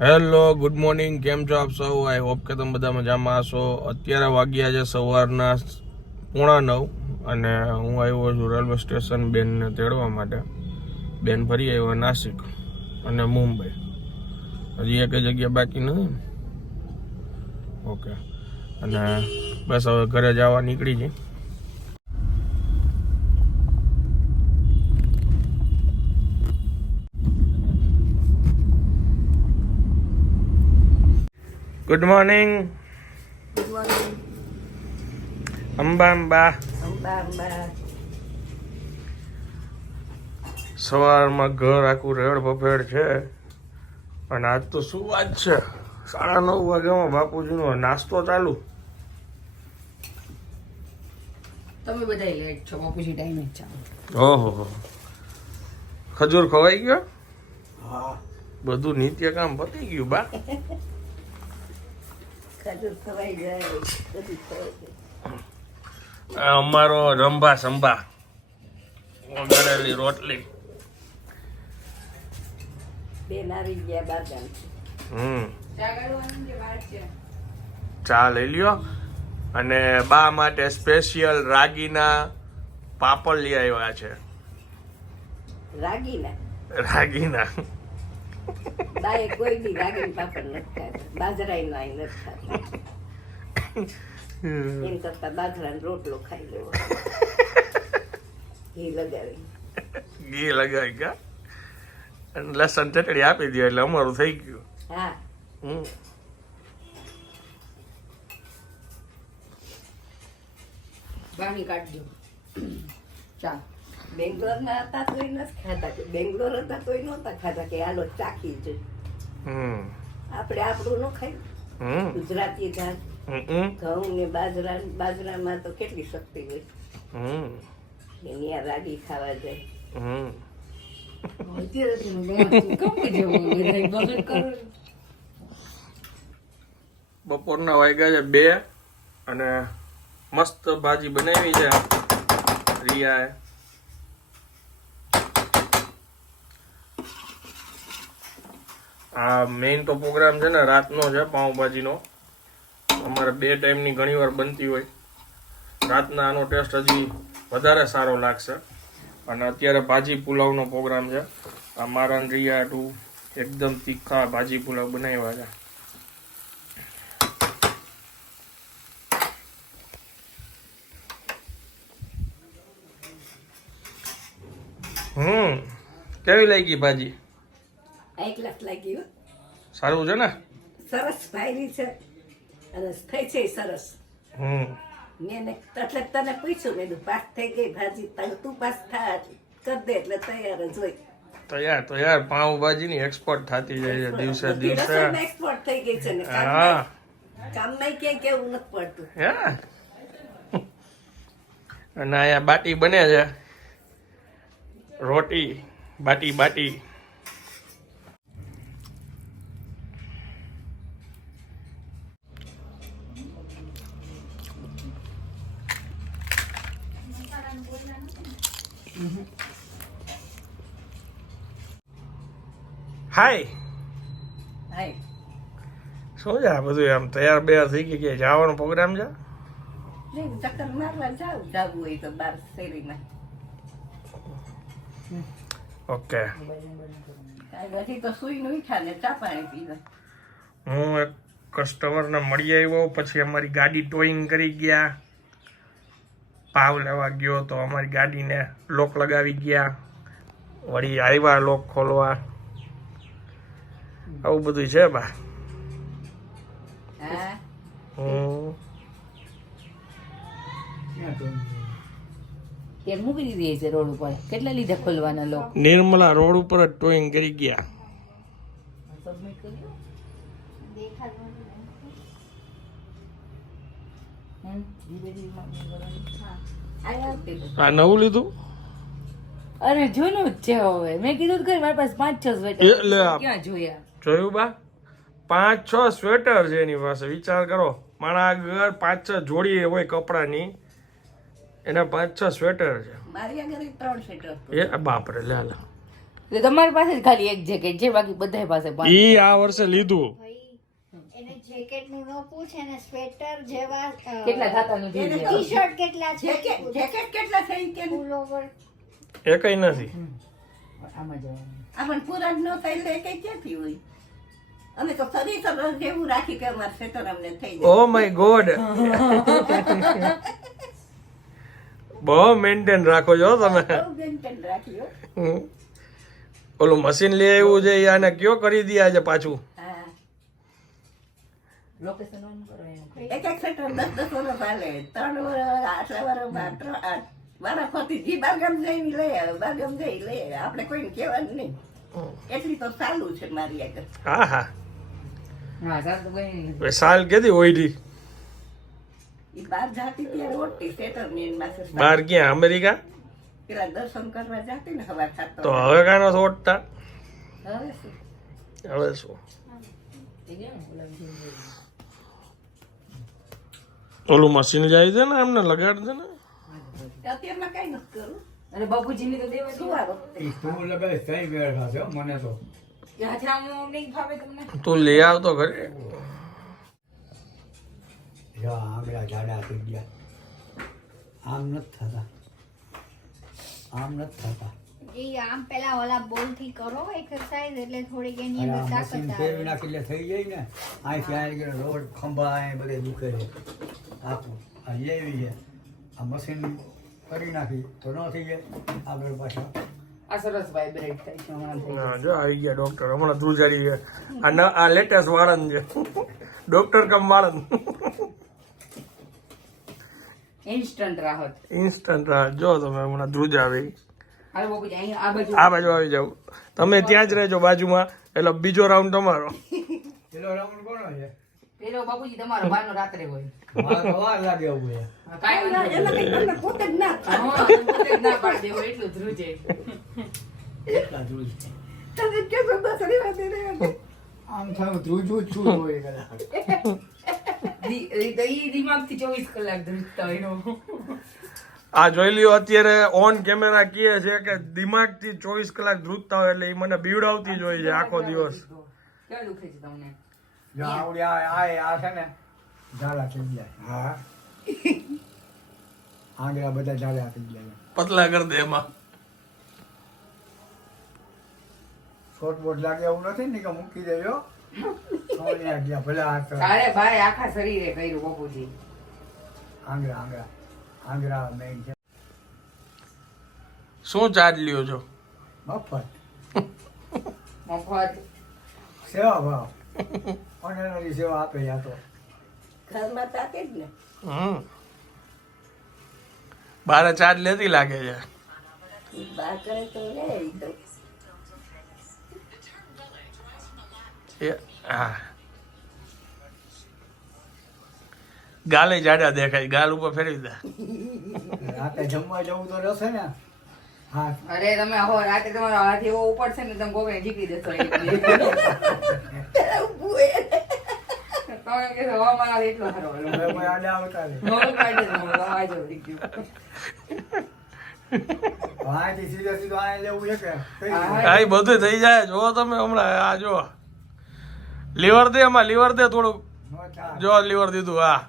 Hello, good morning. કેમ છો આપ સૌ? આઈ હોપ કે તમે બધા મજામાં હશો. અત્યારે વાગ્યા છે સવારના પોણા નવ અને હું આવ્યો છું રેલવે સ્ટેશન બેનને તેડવા માટે. બેન ફરી આવ્યો નાસિક અને મુંબઈ. હજી એક જગ્યા બાકી નથી ઓકે અને બસ હવે ઘરે જવા નીકળી જઈ ગુડ મોર્નિંગ. અંબા અંબા અંબા અંબા સવારમાં ઘર આખું રેડ ભફેડ છે. અને આજ તો શું વાત છે? સાડા નવ વાગ્યામાં બાપુજીનો નાસ્તો ચાલુ. તમે બધા લેટ છો બાપુજી ટાઈમે જ ચાલો. ઓહો. ખજૂર ખવાઈ ગયો? બધું નિત્ય કામ પતી ગયું બા ખાધું ખવાઈ જાય બધું ખવાઈ જાય આ અમારો રંભા સંભા. વગાડેલી રોટલી. ચા લઈ લ્યો. અને બા માટે સ્પેશિયલ રાગીના પાપડ લઈ આવ્યા છે. રાગીના? રાગીના. બાએ કોઈ બી રાગીન પાપડ નથી ખાતા બાજરાય નાય નથી ખાતા એમ કરતા બાજરાનો રોટલો ખાઈ લેવો. ઘી લગાવી ઘી લગાવી કા? અને લસણ ચટણી આપી દે એટલે અમારું થઈ ગયું. હા. હમ. બાણી કાઢજો. ચા બેંગ્લોરમાં હતા તોય નથી ખાતા કે બેંગ્લોર હતા તોય નહોતા ખાતા કે હાલો ચાખી છે. હમ. આપણે આપણું ન ખાઈ. ગુજરાતી ધાન ઘઉં ને બાજરા બાજરામાં તો કેટલી શક્તિ હોય. હમ. એની આ રાગી ખાવા જાય. હમ. બપોરના વાગ્યા છે બે અને મસ્ત ભાજી બનાવી છે. રિયાએ આ મેઇન તો પ્રોગ્રામ છે ને રાતનો છે, પાઉંભાજીનો. અમારે બે ટાઈમની ઘણી વાર બનતી હોય. રાતના આનો ટેસ્ટ હજી વધારે સારો લાગશે. અને અત્યારે ભાજી પુલાવનો પ્રોગ્રામ છે. આ મારા ને રિયા ટુ, એકદમ તીખા ભાજી પુલાવ બનાવ્યા છે. હમ, કેવી લાગી ભાજી? એક લાખ લાગી હો. સારું છે ને? સરસ ફાયરી છે. અને થઈ છે સરસ. હમ. મેં એટલે તને પૂછ્યું મેં પાસ થઈ ગઈ ભાજી તું પાસ થા કર દે એટલે તૈયાર જ હોય. તૈયાર તો યાર પાઉંભાજી ની એક્સપોર્ટ થતી જાય છે દિવસે દિવસે. એક્સપોર્ટ થઈ ગઈ છે ને હા. કામમાં ક્યાંય કેવું નથી પડતું. હે? અને અહીંયા બાટી બને છે. રોટી બાટી બાટી. હાય હાય શું છે આ બધું આમ તૈયાર બેયાર થઈ ગઈ કે જવાનો પ્રોગ્રામ છે? ચક્કર મારવા જાવ જાવું હોય તો બાર શેરીમાં. ઓકે હજી તો સુઈને ઉઠ્યા ને ચા પાણી પીવા હું એક કસ્ટમરને મળી આવ્યો પછી અમારી ગાડી ટોઈંગ કરી ગયા. પાવ લેવા ગયો તો અમારી ગાડીને લોક લગાવી ગયા. વળી આવ્યા લોક ખોલવા. આવું બધું છે બા. મૂકી દીધી છે રોડ ઉપર. કેટલા લીધા ખોલવાના લોકો નિર્મલા રોડ ઉપર જ ટોઈંગ કરી ગયા. આ નવું લીધું? અરે જૂનું જ છે હવે. મેં કીધું ખરી મારી પાસે પાંચ છ સ્વેટર. ક્યાં જોયા? જોયું બા પાંચ છ સ્વેટર છે એની પાસે. વિચાર કરો. મારા આગળ પાંચ છ જોડી હોય કપડાની. એના પાંચ છ સ્વેટર છે. મારી આગળ ત્રણ સ્વેટર એ બાપરે લે લે. તમારી પાસે જ ખાલી એક જેકેટ છે બાકી બધા પાસે ઈ આ વર્ષે લીધું. એને જેકેટનું ન પૂછે ને સ્વેટર જેવા કેટલા થતા નથી એને ટી-શર્ટ કેટલા છે? જેકેટ જેકેટ કેટલા થઈ કે પુલોવર એ કઈ નથી. આમાં જવાનું. પૂરા ન થાય એટલે કઈ ક્યાંથી હોય? અમે તો શરીર તો જેવું રાખી કે અમારે ખેતર અમને થઈ જાય. ઓ માય ગોડ બહુ મેન્ટેન રાખો છો તમે. મેન્ટેન રાખ્યો ઓલું મશીન લઈ આવ્યું છે આને કયો કરી દે આજે પાછું. એક એક ખેતર દસ દસ વર્ષ હાલે. ત્રણ વર્ષ આટલા વર્ષમાં ત્રણ આ મારા ખોટી જી બારગામ જઈને લઈ આવે બારગામ જઈ લઈ આવે. આપણે કોઈને કહેવાનું નહીં. એટલી તો ચાલુ છે મારી આગળ. હા હા હા સારું તો કઈ નહીં હવે સાલ કેદી ઓઈડી બાર ક્યાં અમેરિકા? પેલા દર્શન કરવા જાતી ને હવા ખાતો તો હવે કાનો સોટતા હવે શું? ઓલા મશીન જાય છે ને એમને લગાડ છે ને. અત્યારમાં કઈ નથી કરું અરે બાપુજીની તો દેવા શું આવે મને તો. હાથરામું નહીં ફાવે તમને તું લઈ આવતો ઘરે જો આંગળા જાડા થઈ ગયા આમ નથી થતા આમ નથી થતા ઈ આમ પેલા ઓલા બોલથી કરો એક્સરસાઇઝ એટલે થોડીક એની અને અંદર આ મશીન તાકાત ફેરવી આવે. નાખી એટલે થઈ જાય ને. અહીંથી અહીં ગયો રોડ ખંભા અહીં બધે દુખે છે. આખું આ લેવી છે. આ મશીન કરી નાખી તો ન થઈ જાય. આગળ પાછળ આ સરસ વાઇબ્રેટ થાય છે હમણાં જો આવી ગયા ડોક્ટર હમણાં ધ્રુજારી આ ન- આ લેટેસ્ટ વાળંદ છે. ડોક્ટર કમ વાળંદ. ઇન્સ્ટન્ટ રાહત. ઇન્સ્ટન્ટ જો તમે હમણાં ધ્રુજ આવી. આ બાજુ. આવી જાવ તમે ત્યાં જ રહેજો બાજુમાં. એટલે બીજો રાઉન્ડ તમારો. પેલો રાઉન્ડ કોનો છે? પેલો બાપુજી તમારો બારનો રાત્રે હોય. મારે વાર લાગે એવું છે. ના, વાંધો કઈ તમને પોતે જ ના હા, પોતે જ ના પાડી દેવો એટલું ધ્રુજે એટલા ધ્રુજ તમે કે બસ સરી વાત દે. આમ થાય ધ્રુજું છું હોય કદાચ. દી- ઈ દિમાગથી ચોવીસ કલાક ધ્રુજતા હોય એનો. આ જોઈ લ્યો અત્યારે ઓન કેમેરા કહે છે કે દિમાગથી ચોવીસ કલાક ધ્રુજતા હોય એટલે એ મને બીવડાવતી જ હોય છે આખો દિવસ. ક્યાં દુખે છે તમને? જો આવડી આ આ આ છે ને ઝાલા થઈ ગયા હા. આંગળા બધા ઝાલા થઈ ગયા પતલા કરી દે એમાં. શોર્ટ બોર્ડ લાગે એવું નથી ને કે મૂકી દેજો સોનિયા ગયા ભલે હાથ ભાઈ આખા શરીરે કર્યું બાપુજી. આંગળા આંગળા. આંગળા મેઇન છે. શું ચાર્જ લ્યો છો? મફત. મફત. સેવા ભાવ. ઓનલાઈન સેવા આપે યા તો. ઘરમાં તાકે જ ને. હમ. બારે ચાર્જ લેતી લાગે છે. બાર કરે તો લે ગાલે જાડા દેખાય ગાલ ઉપર ફેરવી દે. રાતે જમવા જવું તો રહેશે ને. અરે તમે હો રાતે તમારો હાથ એવો ઉપડશે ને તમે કોકને જીકી દેશો. તમે કહેશો, "હવા મારો એટલો સારો. કોઈ આડા આવતા નોલ કાઢી દો, તમે આજો દીકરી. અહીંથી સીધો સીધો અહીં લેવું છે કે? બધું થઈ જાય. જો તમે હમણાં આ જો. લીવર દે એમાં લીવર દે થોડુંક. જો લીવર દીધું હા.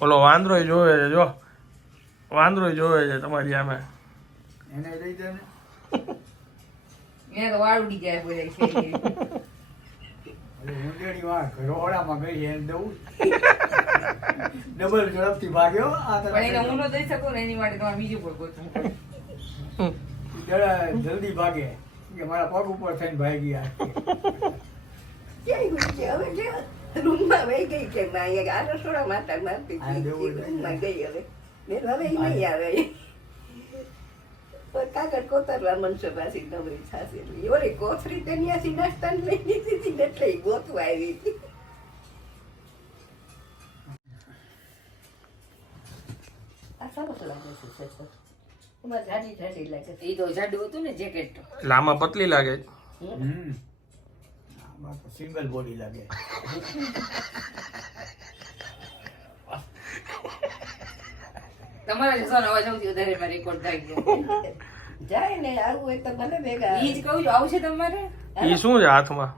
ઓલો વાંદરોય જોવે છે જો. વાંદરોય જોવે છે તમારી આમે એને લઈ દે ને. મેં તો વાળ ઉડી જાય બોલે છે ઊંધેડી માં ઘરોડામાં ગઈ એને દઉં ડબલ ઝડપથી ભાગ્યો આ પણ એને હું દઈ શકો ને એની માટે તમારે બીજું કોઈ ગોતવું જલ્દી ભાગે. કે મારા પગ ઉપર થઈને ભાગી ગયા. ક્યાંય ગઈ છે? હવે રૂમમાં વહી ગઈ છે માં અહીંયા આ રસોડા માતા મારતી રૂમમાં ગઈ હવે. મેં હવે નહીં આવે. કાગળ કોતરવા મનસો પાછી નવરી થાશે ઓલી કોથરી તે ન્યાસી નાસ્તા લઈ લીધી હતી એટલે ઈ ગોતવા આવી હતી. આ સરસ લાગે છે જાડી જાડી લાગે છે. ઈ તો જાડું હતું ને જેકેટ એટલે પતલી લાગે છે. હમ. સિંગલ બોડી લાગે. તમારા જસવાનો અવાજ સૌથી વધારે એમાં રેકોર્ડ થાય છે જાય ને આવું હોય તો ભલે ભેગા. ઈ જ કહું છું આવશે તમારે? ઈ શું છે હાથમાં?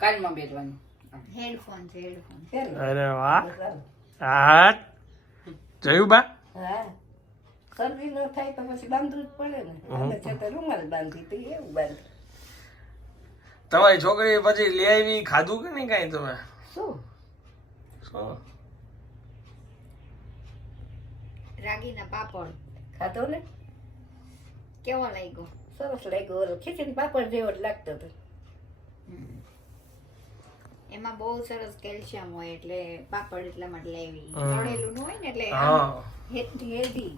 કાનમાં બેઠવાનું. હેડફોન છે હેડફોન. અરે વાહ. હા. જોયું બા હા. શરદી ન થાય તો પછી બાંધવું જ પડે ને. છે તો રૂમાલ બાંધી તો એવું બાંધી તમારી છોકરી પછી લઈ આવી ખાધું કે નહીં કાંઈ તમે? શું? શું? રાગીના પાપડ. ખાધો ને? કેવો લાગ્યો? સરસ લાગ્યો. ખીચડી પાપડ જેવો જ લાગતો હતો. એમાં બહુ સરસ કેલ્શિયમ હોય એટલે પાપડ એટલા માટે લેવી. તળેલું નું હોય ને એટલે હેલ્ધી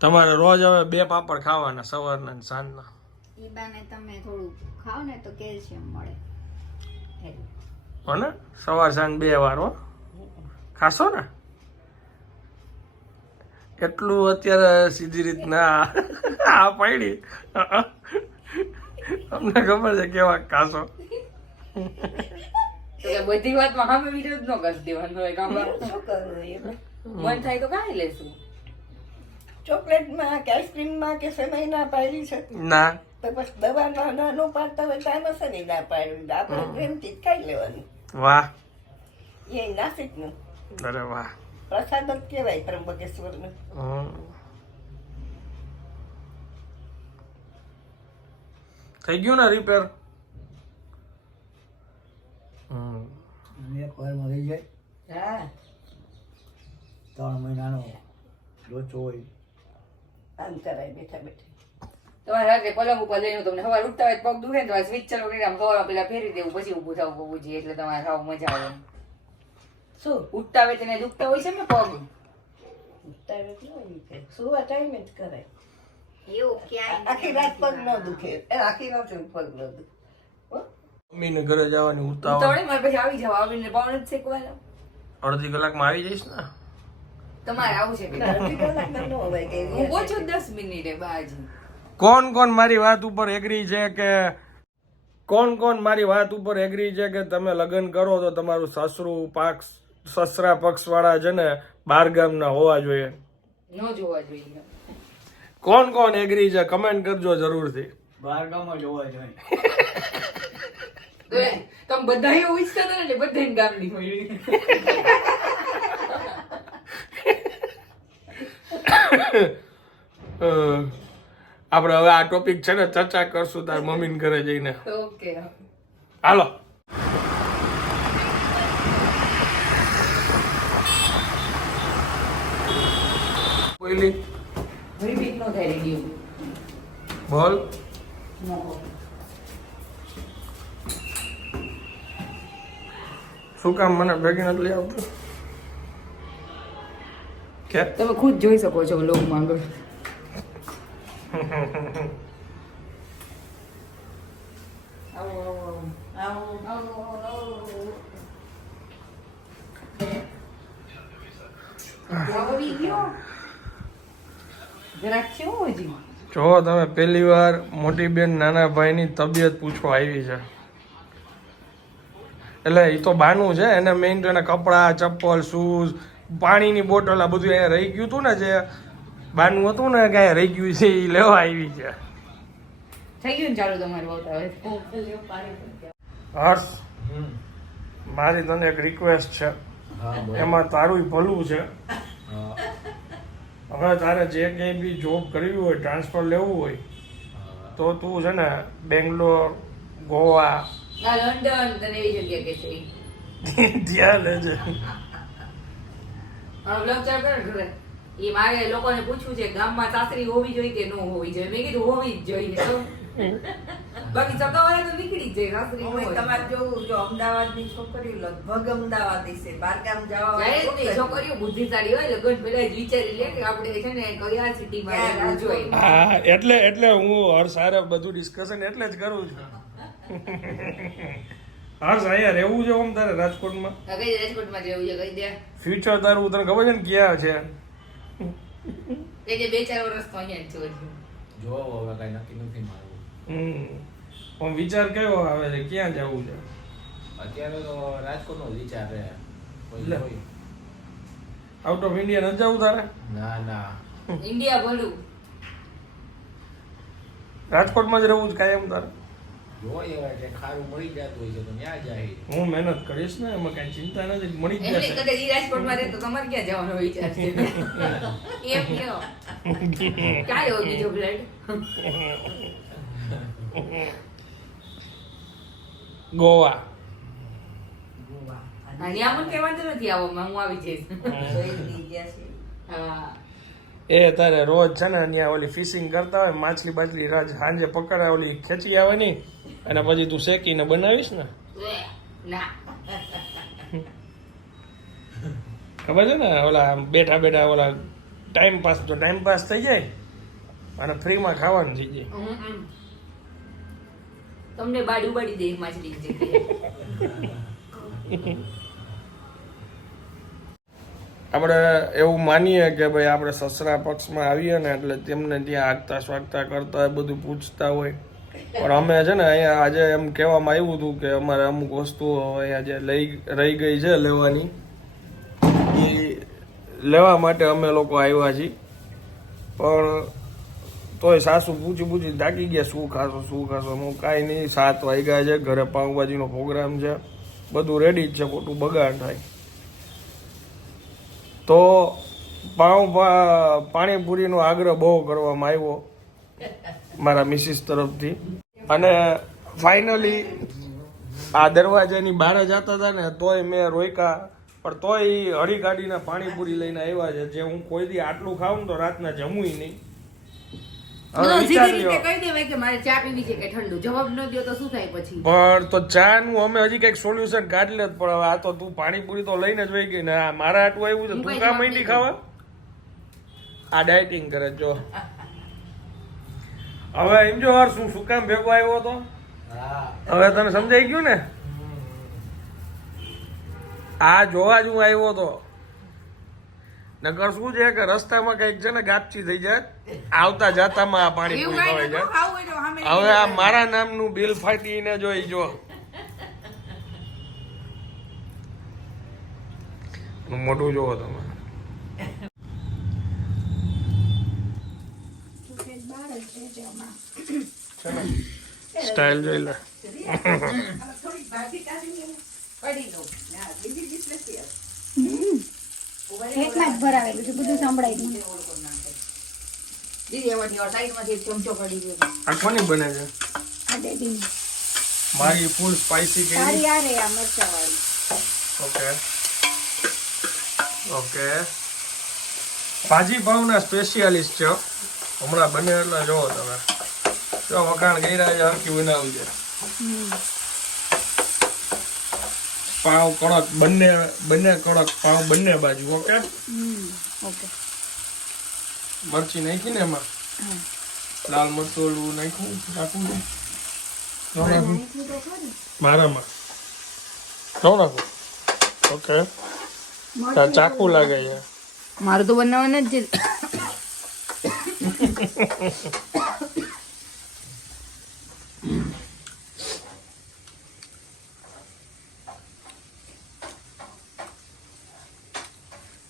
તમારે રોજ હવે બે પાપડ ખાવાના સવારના અને સાંજના. બાને તમે થોડું ખાઓ ને તો કેલ્શિયમ મળે. હો સવાર સાંજ બે વાર હો. ખાશો ને? એટલું અત્યારે સીધી રીતના આ પડી અમને ખબર છે કેવા ખાશો? તો કે બધી વાતમાં સામે વિરોધ ન કરી દેવાનો હોય કામ શું કરવું મન થાય તો કાંઈ લેશું. ચોકલેટમાં કે આઈસ્ક્રીમમાં કે સેમાઈ ના પાડી છે? ના. દવા ના ના ન પાડતા હોય તો આમાં શેની ના પાડવી? આપણે પ્રેમથી જ ખાઈ લેવાનું. વાહ. એ નાસિકનું. અરે વાહ. પ્રસાદ જ કહેવાય ત્રંબકેશ્વરનું. થઈ ગયું ને રિપેર હમ. અને એક વારમાં જાય. હા. ત્રણ મહિનાનો લોચો હોય. આમ કરાય બેઠા બેઠા. તમારે રાત્રે પલંગ ઉપર લઈને તમને સવાર ઉઠતા હોય પગ દુખે ને તમારે સ્વિચ ચાલુ કરીને આમ સવારમાં પેલા ફેરી દેવું પછી ઊભું થવું બહુ જોઈએ એટલે તમારે ખાવ મજા આવે શું? ઉઠતા હોય તેને દુખતા હોય છે ને પગ? કેવું છે સુવા ટાઈમે જ કરાય. એવું ક્યાંય આખી રાત પગ ન દુખે. એ આખી રાત પગ ન દુખે? મમ્મીને ઘરે જવાની ઉતાવળે. ઉતાવળ મારે પછી આવી જાવ આવીને પાવન જ શેકવાના. અડધી કલાકમાં આવી જઈશ ને? તમારે આવું છે કે? અડધી કલાકમાં ન હોય કે હું ઓછું દસ મિનિટે બાજી. કોણ કોણ મારી વાત ઉપર એગ્રી છે કે કોણ કોણ મારી વાત ઉપર એગ્રી છે કે તમે લગ્ન કરો તો તમારું સસરું પાક્ષ સસરા પક્ષવાળા છે ને બાર ગામના હોવા જોઈએ? ન જોવા જોઈએ કોણ કોણ એગ્રી છે? કમેન્ટ કરજો જરૂરથી. બહાર ગામમાં જોવા જોઈએ. તમે બધા એવું ઈચ્છતા ને બધા ગામની હોય. અ, આપણે હવે આ ટોપિક છે ને ચર્ચા કરશું તાર મમ્મીને ઘરે જઈને. ઓકે. હાલો. કોઈલી રિપીટ ન બોલ. શું કામ મને ભેગી નથી લઈ આવતું? તમે ખુદ જોઈ શકો છો લોક આગળ. જો તમે પહેલી વાર મોટી બેન નાના ભાઈની તબિયત પૂછવા આવી છે. એટલે એ તો બાનું છે, એને મેઇન તો એના કપડાં, ચપ્પલ શૂઝ પાણીની બોટલ આ બધું અહીંયા રહી ગયું હતું ને જે બાનું હતું ને કાંઈ રહી ગયું છે એ લેવા આવી છે થઈ ગયું ચાલુ તમારું હર્ષ મારી તને એક રિક્વેસ્ટ છે. એમાં તારું ભલું છે. હવે તારે જે કંઈ બી જોબ કરવી હોય ટ્રાન્સફર લેવું હોય તો તું છે ને બેંગ્લોર ગોવા લંડન તને એવી જગ્યા કે છે. ત્યાં લેજે. બ્લોગ ચાલુ કરે ઘરે. એ મારે લોકોને પૂછ્યું છે ગામમાં સાસરી હોવી જોઈએ કે ન હોવી જોઈએ? મેં કીધું હોવી જ જોઈએ તો. બાકી ચકાવાળા તો નીકળી જાય સાસરી હોય. તમારે જોવું જો અમદાવાદની છોકરીઓ લગભગ અમદાવાદી છે બારગામ જવા જાય છોકરીઓ બુદ્ધિશાળી હોય લગન પહેલા જ વિચારી લે કે આપણે છે ને કયા સિટીમાં રહેવું જોઈએ. હા એટલે એટલે હું હર સારા બધું ડિસ્કશન એટલે જ કરું છું. હર્ષ અહીંયા રહેવું છે ઓમ તારે રાજકોટમાં? રાજકોટમાં રહેવું છે કહી દે ફ્યુચર તારું તને ખબર છે ને ક્યાં છે? કે જે બે ચાર વર્ષ તો અહીંયા જ છે જોવો હવે કઈ નક્કી નથી મારું હમ. પણ વિચાર કયો આવે છે? ક્યાં જવું છે? અત્યારે તો રાજકોટનો વિચાર છે. એટલે. આઉટ ઓફ ઇન્ડિયા ન જવું તારે? ના ના. ઇન્ડિયા ભલું. રાજકોટમાં જ રહેવું જ કાયમ તારે? હું મહેનત કરીશ ને એમાં કઈ ચિંતા નથી મળી જ જશે. કદાચ ઈ રાજકોટમાં રહે તો તમારે ક્યાં જવાનો વિચાર છે? એમ કયો? ક્યાં એવો બીજો ફ્લેટ ગોવા. કઈ વાંધો નથી આવવામાં હું આવી જઈશ. જોઈ લીધા છે હા. એ તારે રોજ છે ને અહીંયા ઓલી ફિશિંગ કરતા હોય માછલી બાછલી રાજ સાંજે પકડાય ઓલી ખેંચી આવે નહીં અને પછી તું શેકીને બનાવીશ ને? ખબર છે ને? ઓલા બેઠા બેઠા ઓલા ટાઈમ પાસ તો ટાઈમ પાસ થઈ જાય. અને ફ્રીમાં ખાવાનું થઈ જાય. તમને બાડી બાડી દે માછલી આપણે એવું માનીએ કે ભાઈ આપણે સસરા પક્ષમાં આવીએ ને એટલે તેમને ત્યાં આગતા સ્વાગતા કરતા હોય બધું પૂછતા હોય. પણ અમે છે ને અહીંયા આજે એમ કહેવામાં આવ્યું હતું કે અમારે અમુક વસ્તુઓ અહીંયા જે લઈ રહી ગઈ છે લેવાની, એ લેવા માટે અમે લોકો આવ્યા છીએ. પણ તોય સાસુ પૂછી પૂછી થાકી ગયા, શું ખાશો શું ખાશો? હું કાંઈ નહીં, સાત વાગ્યા છે, ઘરે પાઉંભાજીનો પ્રોગ્રામ છે. બધું રેડી જ છે, ખોટું બગાડ થાય. તો પાઉં પાણીપુરીનો આગ્રહ બહુ કરવામાં આવ્યો. મારા મિસિસ તરફથી. અને ફાઇનલી આ દરવાજાની બહાર જતા હતા ને તોય મેં રોયકા પણ તોય હળી કાઢીને પાણીપુરી લઈને આવ્યા છે. જે હું કોઈ દી આટલું ખાઉં તો રાતના જમું નહીં. પણ તો ચા નું અમે હજી કંઈક સોલ્યુશન કાઢી લે પણ હવે આ તો તું પાણીપુરી તો લઈને જ વહી ગઈ ને આ મારા આટલું આવ્યું છે. તું કઈ કા જવાબ માંડી નહીં ખાવા? આ ડાયટિંગ કરે જો. હવે એમ જો હર શું શું કામ ભેગો આવ્યો હતો? હવે તને સમજાઈ ગયું ને? આ જોવા જ હું આવ્યો હતો નગર શું છે કે રસ્તામાં કંઈક છે ને ગાપચી થઈ જાય. આવતા જાતામાં આ પાણીપુરી ખવાઈ જાય. હવે આ મારા નામનું બિલ ફાટીને જોઈ જો. મોટું જોવો તમે સ્ટાઇલ જોઈ લે. પેટમાં જ ભરાવેલું છે બધું સંભળાય કોની બને છે. મારી ફૂલ સ્પાઈસી કરી. આ રે આ મરચા વાળી ઓકે. ઓકે. ભાજી ભાવના સ્પેશિયાલિસ્ટ છે. હમણાં બને એટલે જોવો તમે. જો વખાણ કર્યા છે હરકી બનાવું છે પાવ કડક બંને બંને કડક પાવ બંને બાજુ ઓકે? ઓકે. મરચી નાખી ને એમાં? લાલ મરચું નાખ્યું નાખું ને? મારામાં? ન નાખું. ઓકે. ચાકુ લાગે છે. મારું તો બનાવવાના જ છે.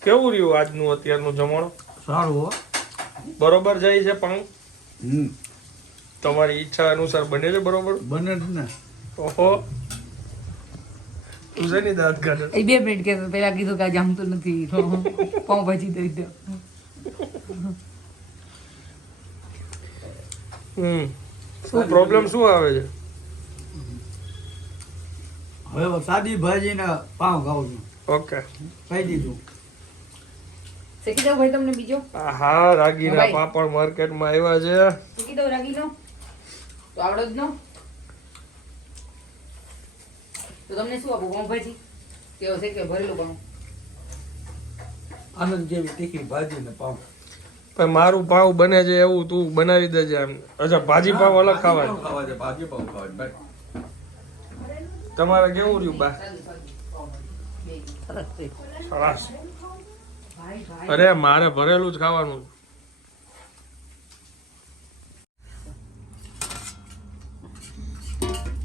કેવું રહ્યું આજનું અત્યારનું જમણ? સારું હો. બરોબર જાય છે પણ? હમ. તમારી ઈચ્છા અનુસાર બને છે બરોબર? બને જ ને. ઓહો. તું શેની દાંત કાઢે. એ બે મિનિટ કે પેલા કીધું કે આ જામતું નથી. પાઉંભાજી દઈ દો હમ. શું પ્રોબ્લેમ શું આવે છે? હવે સાદી ભાજી ને પાવ ખાઉં છું. ઓકે. કહી દીધું શેકી દઉં ભાઈ તમને બીજો? હા રાગીના પાપડ માર્કેટમાં આવ્યા છે. શેકી દઉં રાગીનો. તો આવડો જ નો. તો તમને શું આપું પાઉંભાજી કેવો છે કે ભરેલું પાઉં? આનંદ જેવી તીખી ભાજી ને પાવ પણ મારું પાવ બને છે એવું તું બનાવી દેજે એમ. અચ્છા ભાજી પાવ અલગ ખાવા ખાવા છે ભાજી પાવ ખાવા ભાઈ. તમારે કેવું રહ્યું બા? સરસ સરસ. અરે, મારે ભરેલું જ ખાવાનું.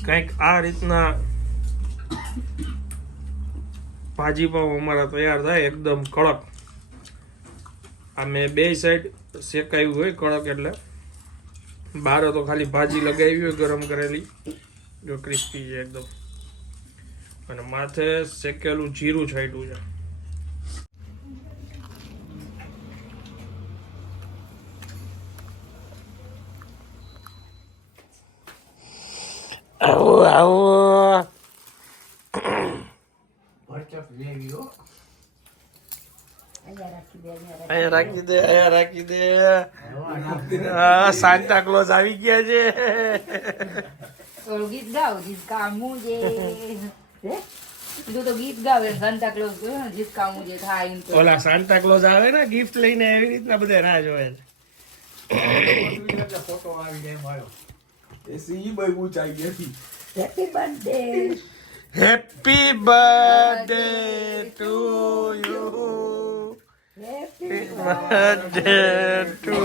કંઈક આ રીતના ભાજી પાવ અમારા તૈયાર થાય, એકદમ કડક. આ મેં બે સાઈડ શેકાયું હોય, કડક એટલે. બારે તો ખાલી ભાજી લગાવી હોય, ગરમ કરેલી. જો ક્રિસ્પી છે એકદમ. અને માથે શેકેલું જીરું છાંટ્યું છે. આવો આવો અહીંયા રાખી દે અહીંયા રાખી દે. હા સાન્ટા ક્લોઝ આવી ગયા છે. ગીત ગાવ જીસકા મુજે હે? તો ગીત ગાવે જે ઓલા સાન્ટા ક્લોઝ આવે ને ગિફ્ટ લઈને એવી રીતના બધા રાહ જોવે છે. ફોટો આવી જાય મારો happy birthday happy birthday to you happy birthday to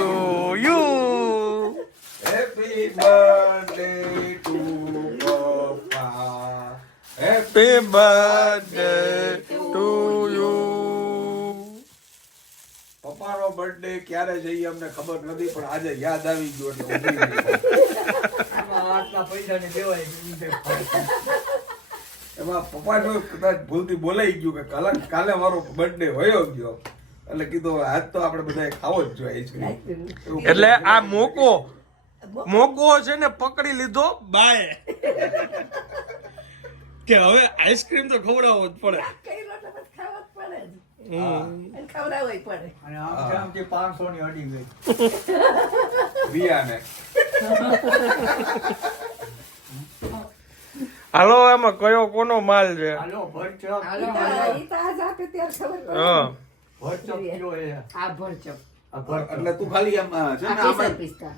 you happy birthday to પપ્પા હેપી બર્થડે ટુ યુ પપ્પાનો બર્થડે ક્યારે જઈએ અમને ખબર નથી પણ આજે યાદ આવી ગયો એટલે દેવાય એમાં પપ્પા જો કદાચ ભૂલથી બોલાઈ ગયું કે કાલે કાલે મારો બર્થડે હોયો ગયો. એટલે કીધું આજ તો આપણે બધાએ ખાવો જ જોઈએ આઈસ્ક્રીમ એટલે આ મોકો મોકો છે ને પકડી લીધો બાય કે હવે આઈસ્ક્રીમ તો ખવડાવવો જ પડે. ખવડાવવું પડે. અને આમ પાંચસો ની અડી ગઈ. બિયાને. હાલો આમાં કયો કોનો માલ છે? હાલો ભરચક. હાલો આપે ત્યારે ખબર હા. ભરચક કયો એ? આ ભરચક. એટલે તું ખાલી આમ છે ને આમાં? પિસ્તા.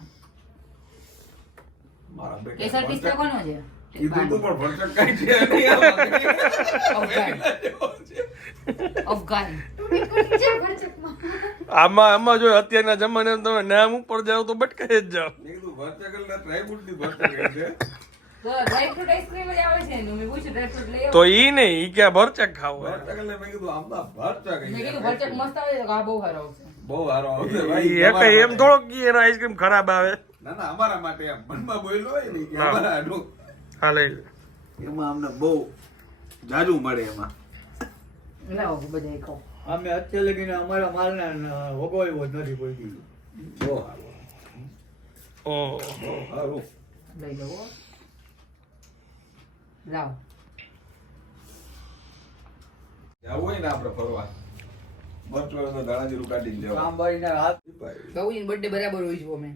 મારા બેટા કેસર પિસ્તા કોનો છે? કીધું તું પણ ભરચક કઈ છે? આમાં. આમાં આમાં જો અત્યારના જમાને તમે નામ ઉપર જાઓ તો બટકાઈ જ છે. તો ડ્રાયફ્રૂટ આઈસ્ક્રીમ જ આવે છે. ને મેં પૂછ્યું ડ્રાયફ્રૂટ લઈ આવો. તો ઈ નહીં ઈ ક્યાં ભરચક ખાવ મેં કીધું આમાં ભરચક મેં કીધું ભરચક મસ્ત આવે તો આ બહુ સારો આવશે. બહુ સારો આવશે ઈ ભાઈ એક તમારા એમ થોડોક એનો આઈસ્ક્રીમ ખરાબ આવે. ના ના અમારા માટે એમ. મનમાં બોલ્યો હોય ને કે અમારા હાટું. હા લઈ લે. એમાં અમને બહુ જાજુ મળે એમાં. લાવો બધા અમે અત્યારે લગીને અમારા માલને ભોગવ્યો જ નથી કોઈ દી જો. બહુ સારું લઈ. લાવો. જવું હોય ને આપણે ફરવા? બસ હોય તો દાણાજીરું કાઢી જવા કામબારીના હાથ. બાબુજી બર્થડે બરાબર હોય છે અમે.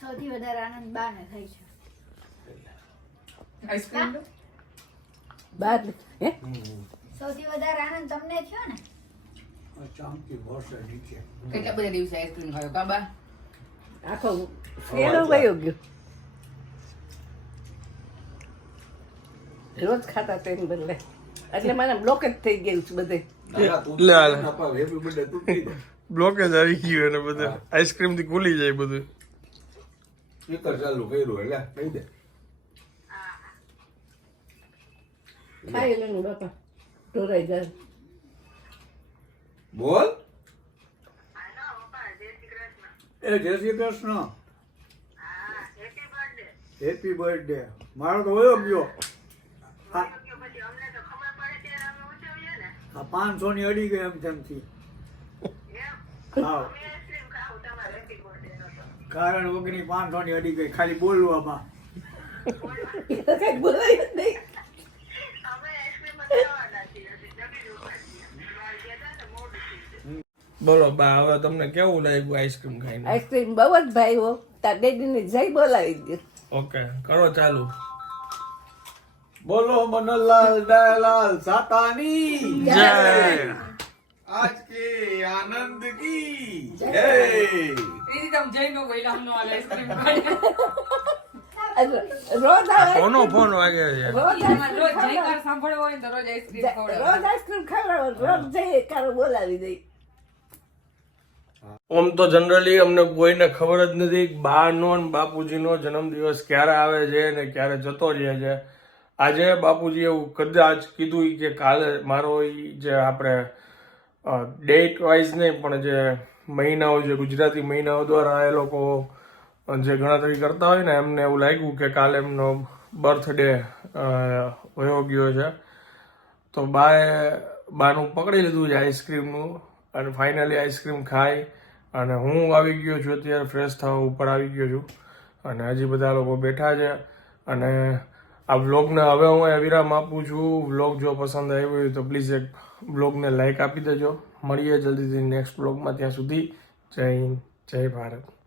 સૌથી વધારે આનંદ બાને થાય છે. આઈસ્ક્રીમ બાર હે? સૌથી વધારે આનંદ તમને થયો ને? ચામથી ભરશે નીચે. કેટલા બધા દિવસે આઈસ્ક્રીમ ખાયો કાબા આખો ફેરો ગયો. રોજ ખાતા તેની બદલે. એટલે મને બ્લોક જ થઈ ગયું છે બધે. બ્લોક. બ્લોકેજ આવી ગયું એને બધે. આઈસ્ક્રીમથી ખુલી જાય બધું. સ્પીકર ચાલુ કર્યું એટલે કહી દે. ખાઈ લેનું બાપા ઢોરાઈ જાય. બોલ. એ જય શ્રી કૃષ્ણ. હેપી બર્થડે મારો તો વયો ગયો. આ- પાંચસો ની અડી ગઈ એમ તેમથી હા. કારણ ઓગણી પાંચસો ની અડી ગઈ. ખાલી બોલવામાં બોલાય નહીં. બોલો બા હવે તમને કેવું લાગ્યું આઈસ્ક્રીમ ખાઈને? આઈસ્ક્રીમ બહુ જ ભાઈઓ તાર ડેડીને જઈ બોલાવી દે ઓકે કરો ચાલુ. બોલો મનલાલ દયાલાલ સાતાની. જય. આજ કે આનંદ કી જય. એની તમે જઈ નો ગયેલા અમને આઈસ્ક્રીમ અને રોજ કોનો ફોન વાગે છે? રોજ રોજ જયકાર સાંભળવો હોય તો રોજ આઈસ્ક્રીમ રોજ આઈસ્ક્રીમ ખવડાવો રોજ જઈએ બોલાવી દઈ આમ તો જનરલી અમને કોઈને ખબર જ નથી બાનો ને બાપુજીનો જન્મદિવસ ક્યારે આવે છે ને ક્યારે જતો રહે છે. આજે બાપુજી એવું કદાચ કીધું કે કાલે મારો ઈ જે આપણે ડેટ વાઇઝ નહીં પણ જે મહિનાઓ જે ગુજરાતી મહિનાઓ દ્વારા એ લોકો જે ગણતરી કરતા હોય ને એમને એવું લાગ્યું કે કાલે એમનો બર્થડે વયો ગયો છે. તો બાએ, બાનું પકડી લીધું છે આઈસ્ક્રીમનું અને ફાઇનલી આઈસ્ક્રીમ ખાઈ અને હું આવી ગયો છું અત્યારે ફ્રેશ થવા ઉપર આવી ગયો છું. અને હજી બધા લોકો બેઠા છે. અને આ વ્લોગને હવે હું એ વિરામ આપું છું. વ્લોગ જો પસંદ આવ્યો હોય તો પ્લીઝ એક વ્લોગને લાઇક આપી દેજો. મળીએ જલ્દીથી નેક્સ્ટ વ્લોગમાં ત્યાં સુધી. જય હિન્દ, જય ભારત.